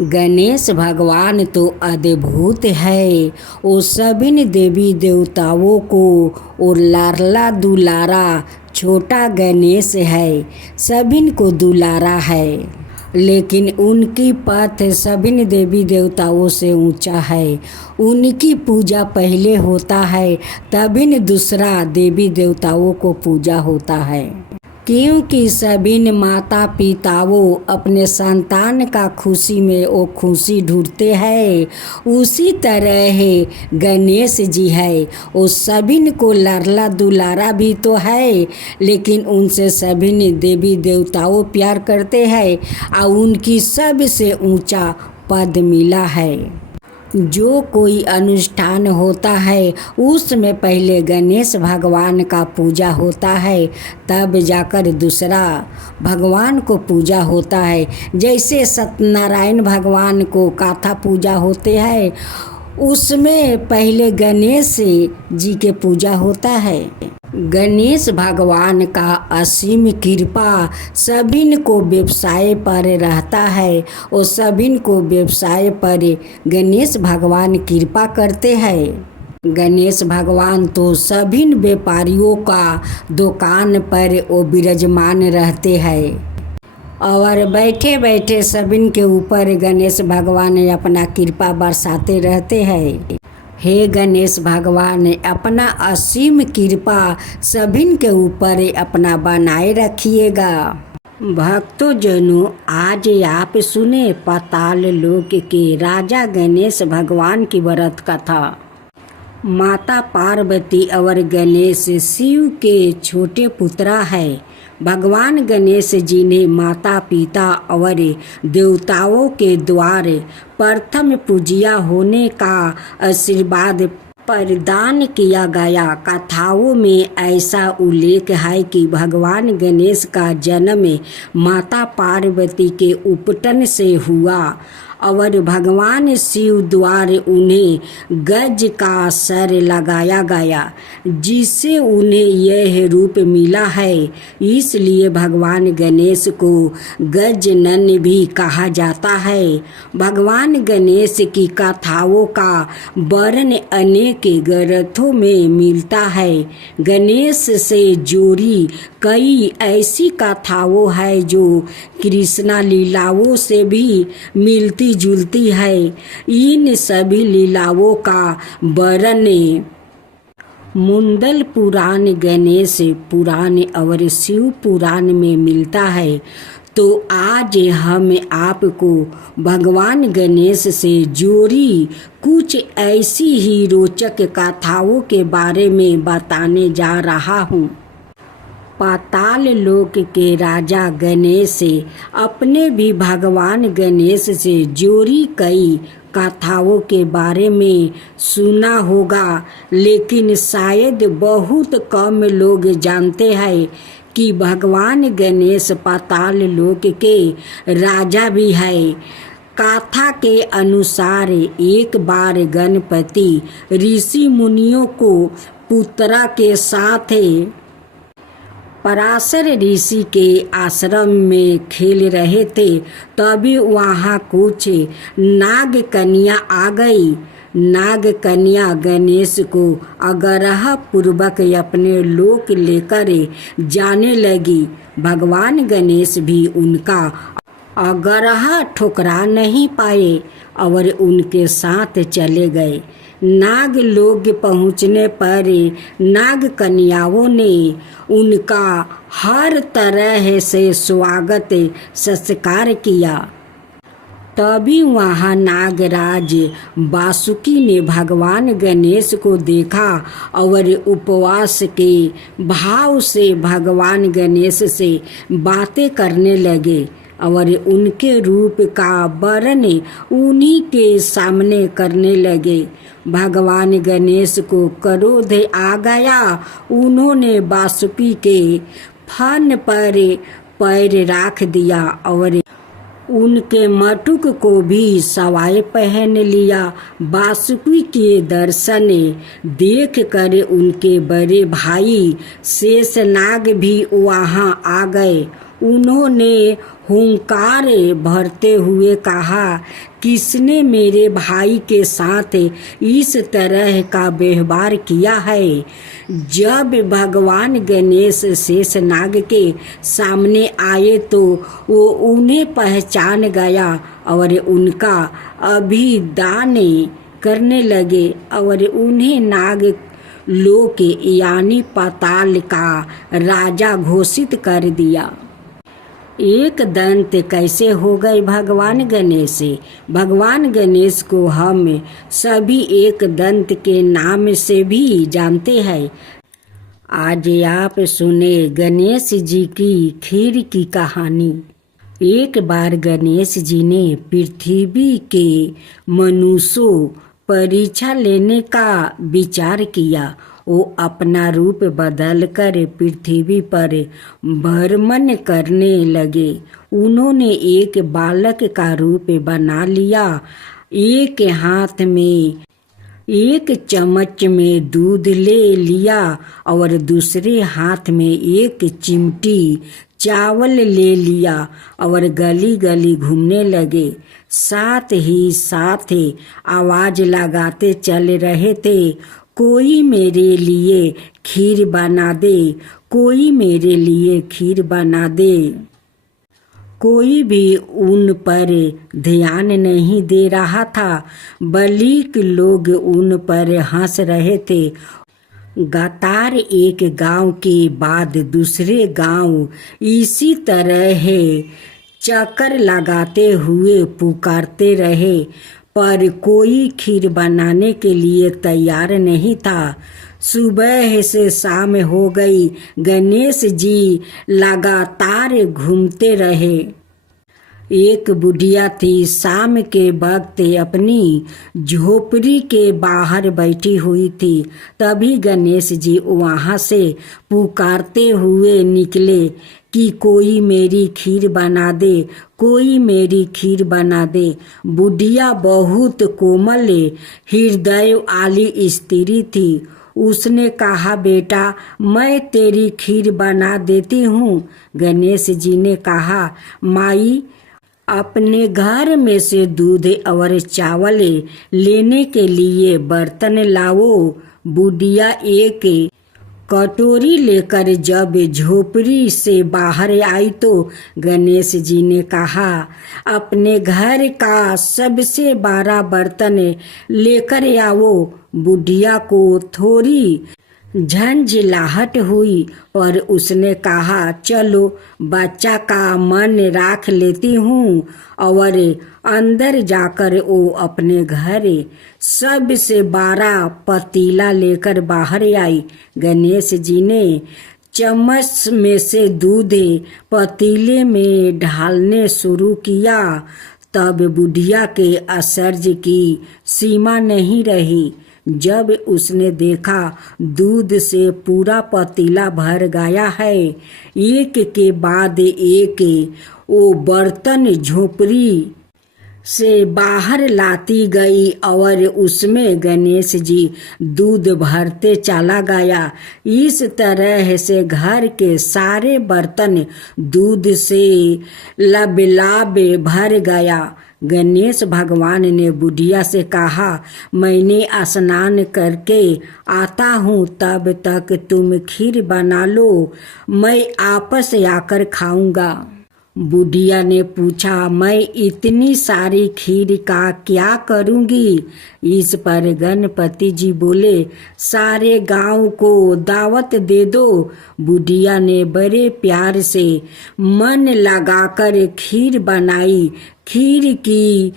गणेश भगवान तो अद्भुत है। वो सभी देवी देवताओं को और लाडला दुलारा छोटा गणेश है, सभी को दुलारा है। लेकिन उनकी पथ सभी देवी देवताओं से ऊंचा है। उनकी पूजा पहले होता है, तभी दूसरा देवी देवताओं को पूजा होता है। क्योंकि सभी माता पिताओं अपने संतान का खुशी में वो खुशी ढूंढते हैं, उसी तरह है गणेश जी है। वो सभी को लाडला दुलारा भी तो है, लेकिन उनसे सभी देवी देवताओं प्यार करते हैं और उनकी सबसे ऊंचा पद मिला है। जो कोई अनुष्ठान होता है उसमें पहले गणेश भगवान का पूजा होता है, तब जाकर दूसरा भगवान को पूजा होता है। जैसे सत्यनारायण भगवान को कथा पूजा होते हैं, उसमें पहले गणेश जी के पूजा होता है। गणेश भगवान का असीम कृपा सभी को व्यवसाय पर रहता है और सभी को व्यवसाय पर गणेश भगवान कृपा करते हैं। गणेश भगवान तो सभी व्यापारियों का दुकान पर वो विराजमान रहते हैं और बैठे बैठे सभी के ऊपर गणेश भगवान अपना कृपा बरसाते रहते हैं। हे गणेश भगवान, अपना असीम कृपा सभी के ऊपर अपना बनाए रखिएगा। भक्तों जनों, आज आप सुने पाताल लोक के राजा गणेश भगवान की व्रत कथा। माता पार्वती और गणेश शिव के छोटे पुत्रा है। भगवान गणेश जी ने माता पिता और देवताओं के द्वारा प्रथम पूजिया होने का आशीर्वाद प्रदान किया गया। कथाओं में ऐसा उल्लेख है कि भगवान गणेश का जन्म माता पार्वती के उपटन से हुआ और भगवान शिव द्वारा उन्हें गज का सर लगाया गया, जिससे उन्हें यह रूप मिला है। इसलिए भगवान गणेश को गजनन भी कहा जाता है। भगवान गणेश की कथाओं का वर्णन अनेक ग्रंथों में मिलता है। गणेश से जुड़ी कई ऐसी कथाओं है जो कृष्णा लीलाओं से भी मिलती जुलती है। इन सभी लीलाओं का वर्णन मुंडल पुराण, गणेश पुराण और शिव पुराण में मिलता है। तो आज हम आपको भगवान गणेश से जुड़ी कुछ ऐसी ही रोचक कथाओं के बारे में बताने जा रहा हूँ। पाताल लोक के राजा गणेश अपने भी भगवान गणेश से जुड़ी कई कथाओं के बारे में सुना होगा, लेकिन शायद बहुत कम लोग जानते हैं कि भगवान गणेश पाताल लोक के राजा भी है। कथा के अनुसार एक बार गणपति ऋषि मुनियों को पुत्रा के साथ पराशर ऋषि के आश्रम में खेल रहे थे, तभी वहाँ कुछ नाग कन्या आ गई। नाग कन्या गणेश को आग्रह पूर्वक अपने लोक लेकर जाने लगी। भगवान गणेश भी उनका आग्रह ठुकरा नहीं पाए और उनके साथ चले गए। नाग लोग पहुँचने पर नाग कन्याओं ने उनका हर तरह से स्वागत सत्कार किया। तभी वहाँ नागराज वासुकी ने भगवान गणेश को देखा और उपवास के भाव से भगवान गणेश से बातें करने लगे और उनके रूप का वर्णन उन्हीं के सामने करने लगे। भगवान गणेश को क्रोध आ गया। उन्होंने वासुकी के फन पर पैर रख दिया और उनके मटुक को भी सवाए पहन लिया। वासुकी के दर्शन देख कर उनके बड़े भाई शेषनाग भी वहाँ आ गए उन्होंने हुंकार भरते हुए कहा, किसने मेरे भाई के साथ इस तरह का व्यवहार किया है। जब भगवान गणेश शेषनाग के सामने आए तो वो उन्हें पहचान गया और उनका अभिदान करने लगे और उन्हें नाग लोक यानी पाताल का राजा घोषित कर दिया। एक दंत कैसे हो गए भगवान गणेश। भगवान गणेश को हम सभी एक दंत के नाम से भी जानते हैं। आज आप सुने गणेश जी की खीर की कहानी। एक बार गणेश जी ने पृथ्वी के मनुष्यों परीक्षा लेने का विचार किया। वो अपना रूप बदलकर पृथ्वी पर भ्रमण करने लगे। उन्होंने एक बालक का रूप बना लिया। एक हाथ में एक चम्मच में दूध ले लिया और दूसरे हाथ में एक चिमटी चावल ले लिया और गली गली घूमने लगे। साथ ही साथ आवाज लगाते चल रहे थे, कोई मेरे लिए खीर बना दे, कोई मेरे लिए खीर बना दे। कोई भी उन पर ध्यान नहीं दे रहा था, बल्कि लोग उन पर हंस रहे थे। लगातार एक गांव के बाद दूसरे गांव इसी तरह चक्कर लगाते हुए पुकारते रहे, पर कोई खीर बनाने के लिए तैयार नहीं था। सुबह से शाम हो गई, गणेश जी लगातार घूमते रहे। एक बुढ़िया थी, शाम के वक्त अपनी झोपड़ी के बाहर बैठी हुई थी। तभी गणेश जी वहां से पुकारते हुए निकले कि कोई मेरी खीर बना दे, कोई मेरी खीर बना दे। बुढ़िया बहुत कोमल हृदय वाली स्त्री थी। उसने कहा, बेटा मैं तेरी खीर बना देती हूँ। गणेश जी ने कहा, माई अपने घर में से दूध और चावल लेने के लिए बर्तन लाओ। बुढ़िया एक कटोरी लेकर जब झोपड़ी से बाहर आई तो गणेश जी ने कहा, अपने घर का सबसे बड़ा बर्तन लेकर आओ। बुढ़िया को थोड़ी झंझलाहट हुई, पर उसने कहा, चलो बच्चा का मन राख लेती हूँ। और अंदर जाकर वो अपने घर सबसे बड़ा पतीला लेकर बाहर आई। गणेश जी ने चम्मच में से दूध पतीले में ढालने शुरू किया। तब बुढ़िया के आश्चर्य की सीमा नहीं रही जब उसने देखा दूध से पूरा पतीला भर गया है। एक के बाद एक वो बर्तन झोपड़ी से बाहर लाती गई और उसमें गणेश जी दूध भरते चला गया। इस तरह से घर के सारे बर्तन दूध से लबलाब भर गया। गणेश भगवान ने बुढ़िया से कहा, मैंने स्नान करके आता हूँ, तब तक तुम खीर बना लो, मैं आपस आकर खाऊंगा। बुढ़िया ने पूछा, मैं इतनी सारी खीर का क्या करूँगी। इस पर गणपति जी बोले, सारे गांव को दावत दे दो। बुढ़िया ने बड़े प्यार से मन लगाकर खीर बनाई। खीर की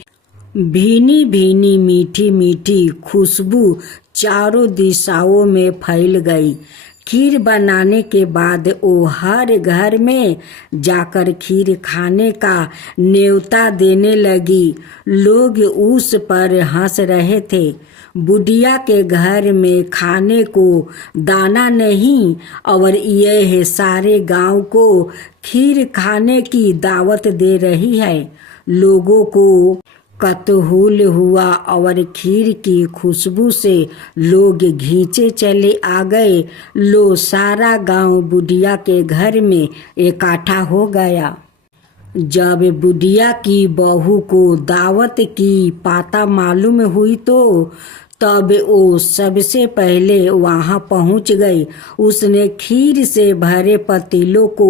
भीनी भीनी मीठी मीठी खुशबू चारों दिशाओं में फैल गई। खीर बनाने के बाद वो हर घर में जाकर खीर खाने का न्योता देने लगी। लोग उस पर हंस रहे थे। बुढ़िया के घर में खाने को दाना नहीं और यह सारे गांव को खीर खाने की दावत दे रही है। लोगों को कतहूल हुआ और खीर की खुशबू से लोग घींचे चले आ गए। लो सारा गांव बुढ़िया के घर में इकट्ठा हो गया। जब बुढ़िया की बहू को दावत की पता मालूम हुई तो तब वो सबसे पहले वहां पहुंच गई। उसने खीर से भरे पतीलों को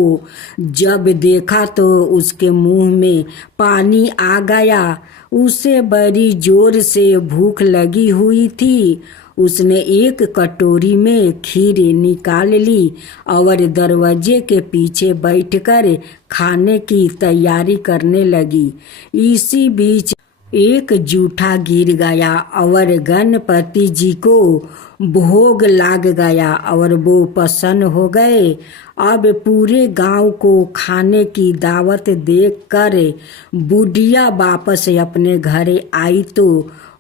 जब देखा तो उसके मुंह में पानी आ गया। उसे बड़ी जोर से भूख लगी हुई थी। उसने एक कटोरी में खीर निकाल ली और दरवाजे के पीछे बैठकर खाने की तैयारी करने लगी। इसी बीच एक जूठा गिर गया और गणपति जी को भोग लाग गया और वो प्रसन्न हो गए। अब पूरे गांव को खाने की दावत देखकर बुढ़िया वापस अपने घर आई तो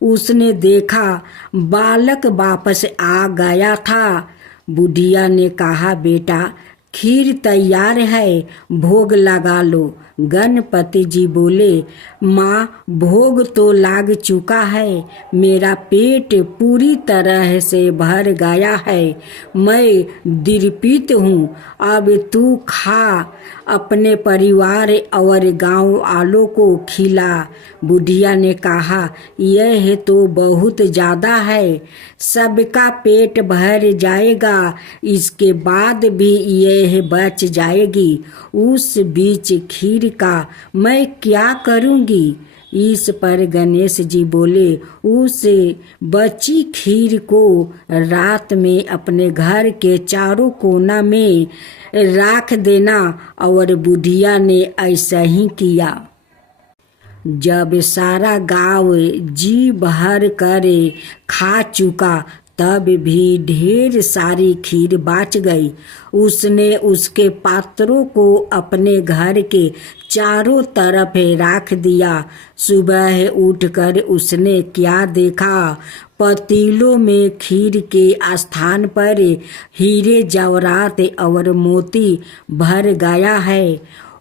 उसने देखा बालक वापस आ गया था। बुढ़िया ने कहा, बेटा खीर तैयार है, भोग लगा लो। गणपति जी बोले, माँ भोग तो लाग चुका है, मेरा पेट पूरी तरह से भर गया है, मैं तृप्त हूँ। अब तू खा, अपने परिवार और गांव वालों को खिला। बुढ़िया ने कहा, यह तो बहुत ज्यादा है, सबका पेट भर जाएगा, इसके बाद भी यह बच जाएगी। उस बीच खीर का मैं क्या करूँगी? इस पर गणेश जी बोले, उस बची खीर को रात में अपने घर के चारों कोना में रख देना। और बुढ़िया ने ऐसा ही किया। जब सारा गांव जी भर कर खा चुका तब भी ढेर सारी खीर बच गई। उसने उसके पात्रों को अपने घर के चारों तरफ रख दिया। सुबह उठकर उसने क्या देखा? पतीलों में खीर के स्थान पर हीरे जवाहरात और मोती भर गया है।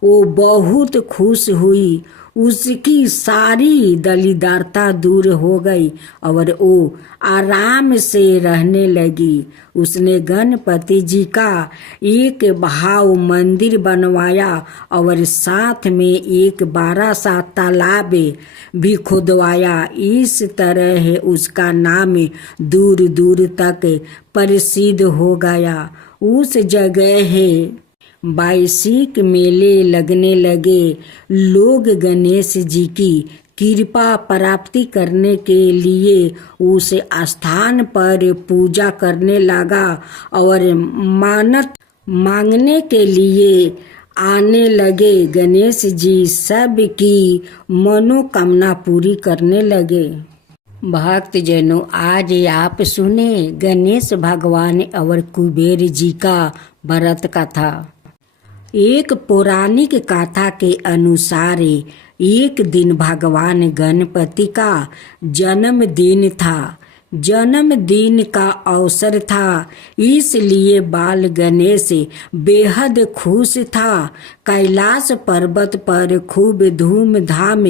वो बहुत खुश हुई। उसकी सारी दलिद्रता दूर हो गई और वो आराम से रहने लगी। उसने गणपति जी का एक भाव मंदिर बनवाया और साथ में एक बड़ा सा तालाब भी खुदवाया। इस तरह उसका नाम दूर दूर तक प्रसिद्ध हो गया। उस जगह है वार्षिक मेले लगने लगे। लोग गणेश जी की कृपा प्राप्ति करने के लिए उस स्थान पर पूजा करने लगा और मन्नत मांगने के लिए आने लगे। गणेश जी सब की मनोकामना पूरी करने लगे। भक्तजनों, आज आप सुने गणेश भगवान और कुबेर जी का व्रत कथा। एक पौराणिक कथा के अनुसार एक दिन भगवान गणपति का जन्मदिन था। जन्मदिन का अवसर था, इसलिए बाल गणेश बेहद खुश था। कैलाश पर्वत पर खूब धूमधाम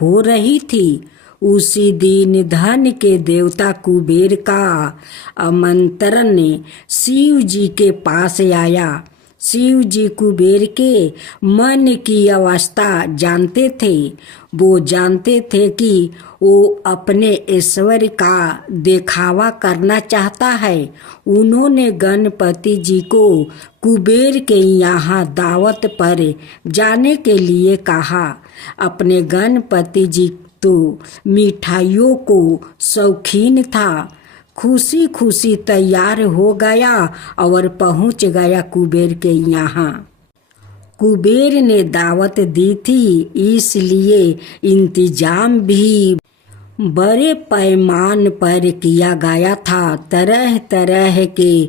हो रही थी। उसी दिन धन के देवता कुबेर का आमंत्रण शिव जी के पास आया। शिव जी कुबेर के मन की अवस्था जानते थे। वो जानते थे कि वो अपने ऐश्वर्य का दिखावा करना चाहता है। उन्होंने गणपति जी को कुबेर के यहाँ दावत पर जाने के लिए कहा। अपने गणपति जी तो मिठाइयों को शौकीन था। खुशी खुशी तैयार हो गया और पहुंच गया कुबेर के यहाँ। कुबेर ने दावत दी थी, इसलिए इंतजाम भी बड़े पैमाने पर किया गया था। तरह तरह के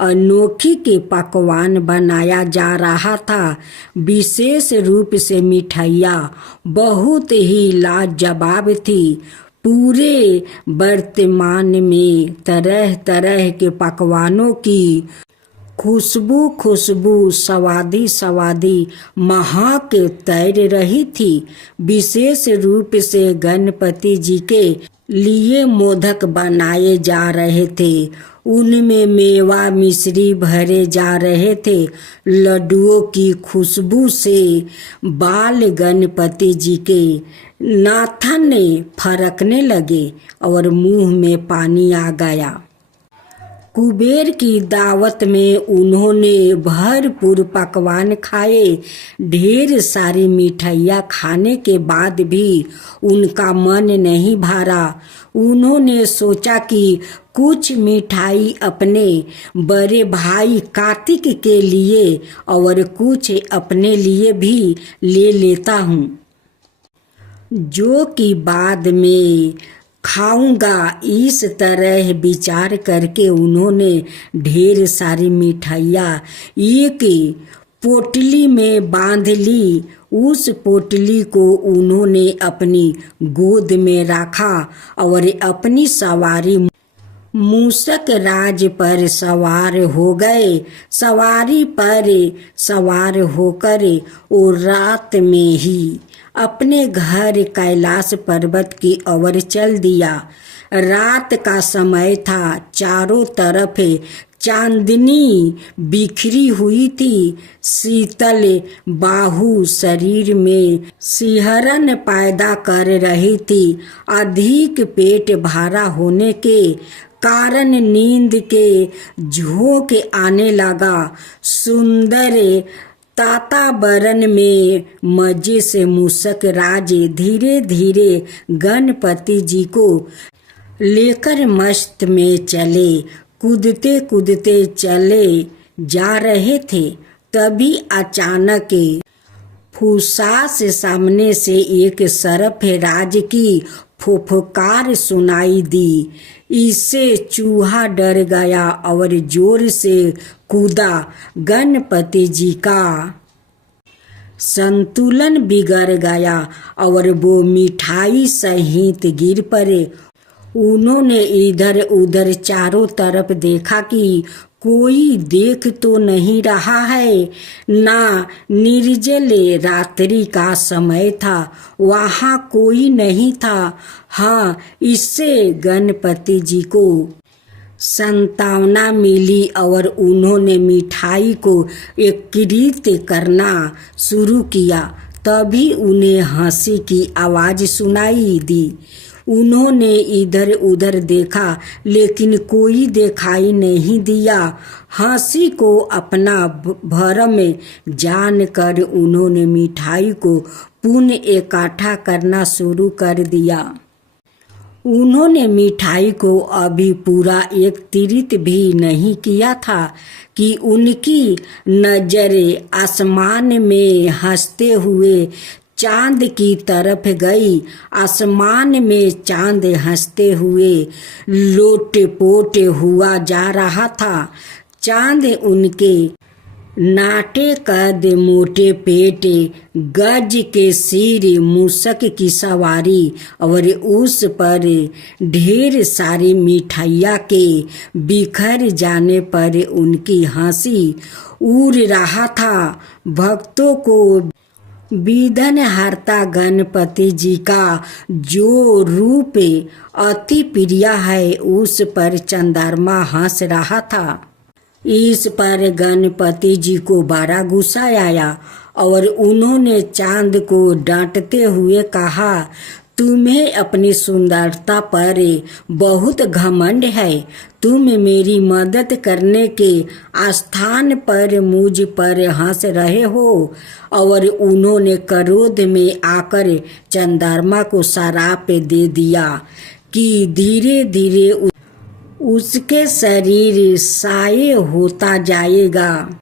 अनोखी के पकवान बनाया जा रहा था। विशेष रूप से मिठाइयाँ बहुत ही लाजवाब थी। पूरे वर्तमान में तरह तरह के पकवानों की खुशबू खुशबू सवादी सवादी महक तैर रही थी। विशेष रूप से गणपति जी के लिए मोदक बनाए जा रहे थे। उनमें मेवा मिश्री भरे जा रहे थे। लड्डुओं की खुशबू से बाल गणपति जी के नाथन फरकने लगे और मुंह में पानी आ गया। कुबेर की दावत में उन्होंने भरपूर पकवान खाए। ढेर सारी मिठाइयाँ खाने के बाद भी उनका मन नहीं भरा। उन्होंने सोचा कि कुछ मिठाई अपने बड़े भाई कार्तिक के लिए और कुछ अपने लिए भी ले लेता हूँ, जो कि बाद में खाऊंगा। इस तरह विचार करके उन्होंने ढेर सारी मिठाइयाँ एक पोटली में बांध ली। उस पोटली को उन्होंने अपनी गोद में रखा और अपनी सवारी मूषक राज पर सवार हो गए। सवारी पर सवार होकर वो रात में ही अपने घर कैलाश पर्वत की ओर चल दिया। रात का समय था। चारों तरफ चांदनी बिखरी हुई थी। शीतल बाहु शरीर में सिहरन पैदा कर रही थी। अधिक पेट भरा होने के कारण नींद के झोंके आने लगा। सुंदर वातावरण में मजे से मूषक राज धीरे धीरे गणपति जी को लेकर मस्त में चले। कूदते कूदते चले जा रहे थे। तभी अचानक फुसफुस सामने से एक सरफराज की फुफकार सुनाई दी। इससे चूहा डर गया और जोर से कूदा। गणपति जी का संतुलन बिगड़ गया और वो मिठाई सहित गिर पड़े। उन्होंने इधर उधर चारों तरफ देखा कि कोई देख तो नहीं रहा है। ना निर्जल रात्रि का समय था, वहाँ कोई नहीं था। हाँ, इससे गणपति जी को सांत्वना मिली और उन्होंने मिठाई को एकत्रित करना शुरू किया। तभी उन्हें हंसी की आवाज़ सुनाई दी। उन्होंने इधर उधर देखा लेकिन कोई दिखाई नहीं दिया। हंसी को अपना भरम जानकर उन्होंने मिठाई को पुनः इकट्ठा करना शुरू कर दिया। उन्होंने मिठाई को अभी पूरा एकत्रित भी नहीं किया था कि उनकी नजर आसमान में हंसते हुए चांद की तरफ गई। आसमान में चांद हंसते हुए लोटपोट हुआ जा रहा था। चांद उनके नाटे कद, मोटे पेट, गज के सिर, मूषक की सवारी और उस पर ढेर सारी मिठाइयाँ के बिखर जाने पर उनकी हंसी उड़ रहा था। भक्तों को विघ्न हर्ता गणपति जी का जो रूप अति प्रिय है, उस पर चंद्रमा हंस रहा था। इस पर गणपति जी को बड़ा गुस्सा आया और उन्होंने चांद को डांटते हुए कहा, तुम्हें अपनी सुंदरता पर बहुत घमंड है। तुम मेरी मदद करने के स्थान पर मुझ पर हंस रहे हो। और उन्होंने क्रोध में आकर चंद्रमा को श्राप दे दिया कि धीरे धीरे उसके शरीर साये होता जाएगा,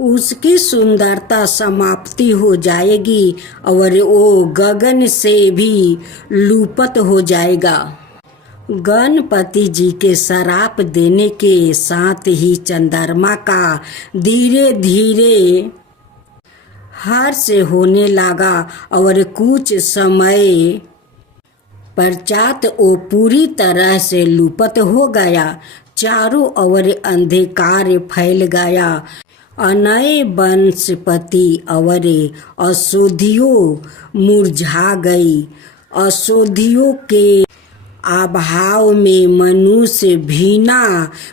उसकी सुंदरता समाप्ति हो जाएगी और वो गगन से भी लुप्त हो जाएगा। गणपति जी के श्राप देने के साथ ही चंद्रमा का धीरे धीरे हर्ष होने लगा और कुछ समय पश्चात वो पूरी तरह से लुप्त हो गया। चारों ओर अंधकार फैल गया। अनय वनस्पति और औषधियों मुरझा गई। औषधियों के अभाव में मनुष्य भीना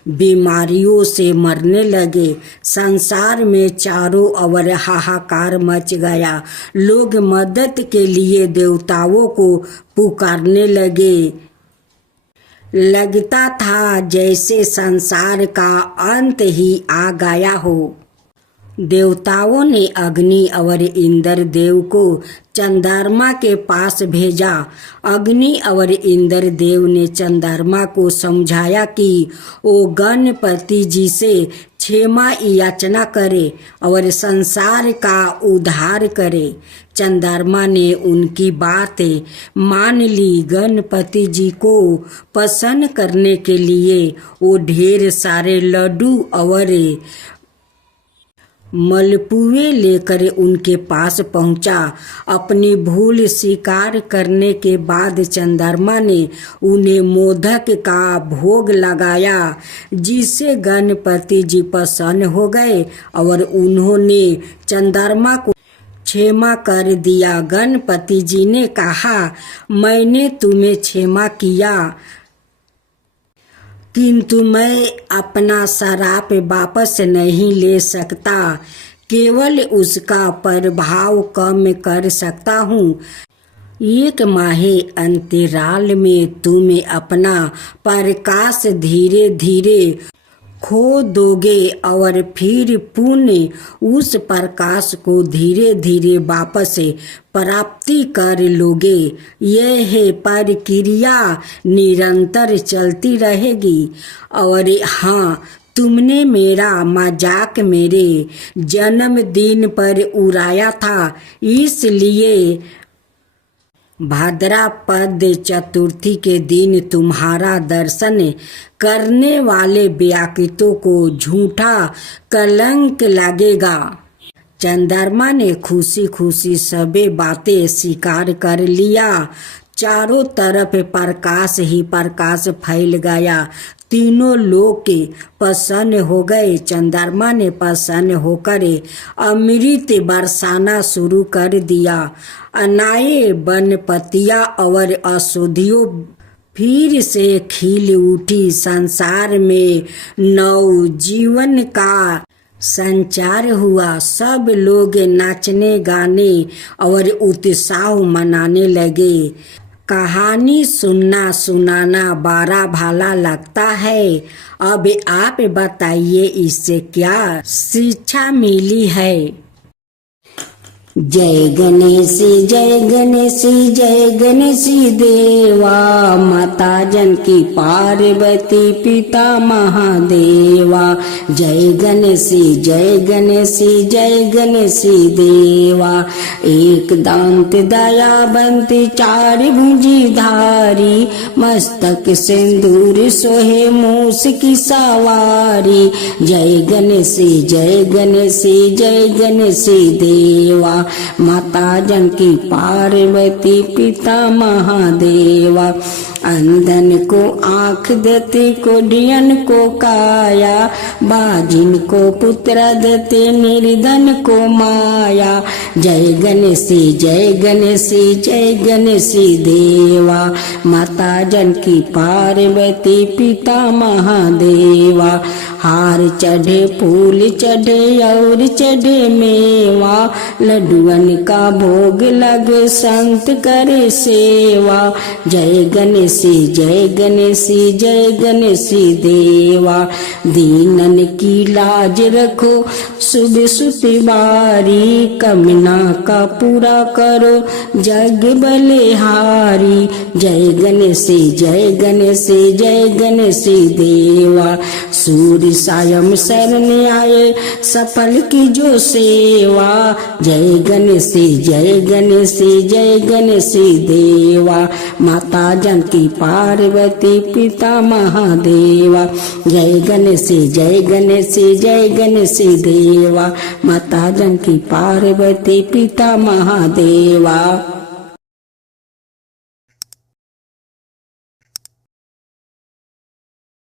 बीमारियों से मरने लगे। संसार में चारों ओर हाहाकार मच गया। लोग मदद के लिए देवताओं को पुकारने लगे। लगता था जैसे संसार का अंत ही आ गया हो। देवताओं ने अग्नि और इंद्र देव को चंद्रमा के पास भेजा। अग्नि और इंद्र देव ने चंद्रमा को समझाया कि वो गणपति जी से क्षमा याचना करे और संसार का उद्धार करे। चंद्रमा ने उनकी बातें मान ली। गणपति जी को प्रसन्न करने के लिए वो ढेर सारे लड्डू और मलपुए लेकर उनके पास पहुंचा। अपनी भूल स्वीकार करने के बाद चंद्रमा ने उन्हें मोदक का भोग लगाया, जिससे गणपति जी प्रसन्न हो गए और उन्होंने चंद्रमा को क्षमा कर दिया। गणपति जी ने कहा, मैंने तुम्हें क्षमा किया, किंतु मैं अपना श्राप वापस नहीं ले सकता, केवल उसका प्रभाव कम कर सकता हूँ। 1 माह अंतराल में तुम्हें अपना प्रकाश धीरे धीरे खो दोगे और फिर पुनः उस प्रकाश को धीरे धीरे वापस प्राप्ति कर लोगे। यह प्रक्रिया निरंतर चलती रहेगी। और हाँ, तुमने मेरा मजाक मेरे जन्मदिन पर उड़ाया था, इसलिए भाद्रपद चतुर्थी के दिन तुम्हारा दर्शन करने वाले व्यक्तियों को झूठा कलंक लगेगा। चंद्रमा ने खुशी खुशी सभी बातें स्वीकार कर लिया। चारों तरफ प्रकाश ही प्रकाश फैल गया। तीनों लोग के प्रसन्न हो गए। चंद्रमा ने प्रसन्न होकर अमृत बरसाना शुरू कर दिया। अनाए वनस्पतियां और औषधियों फिर से खिल उठी। संसार में नव जीवन का संचार हुआ। सब लोग नाचने गाने और उत्साह मनाने लगे। कहानी सुनाना बड़ा भला लगता है। अब आप बताइए, इससे क्या शिक्षा मिली है? जय गणेश जय गणेश जय गणेश देवा, माता जानकी पार्वती पिता महादेवा। जय गणेश जय गणेश जय गणेश देवा। एक दांत दयावंत चार भुजी धारी, मस्तक सिंदूर सोहे मूस की सवारी। जय गणेश जय गणेश जय गणेश देवा, माता जानकी पार्वती पिता महादेवा। अंधन को आँख देते, कोढ़ियन को काया, बाजिन को पुत्र देते, निर्धन को माया। जय गणेश जय गणेश जय गणेश देवा, माता जानकी पार्वती पिता महादेवा। हार चढ़े फूल चढ़े और चढ़े मेवा, लड्डुअन का भोग लगे संत करे सेवा। जय गणेश जय गणेश जय गणेश देवा, दीनन की लाज रखो सुबह सुतिवारी, कमना का पूरा करो जग बलिहारी। जय गणेश जय गणेश जय गणेश देवा, सूर्य सायं शरण आए सफल की जो सेवा। जय गणेश जय गणेश जय गणेश देवा, माता जानकी पार्वती पिता महादेवा। जय गणेश जय गणेश जय गणेश देवा, माता जानकी पार्वती पिता महादेवा।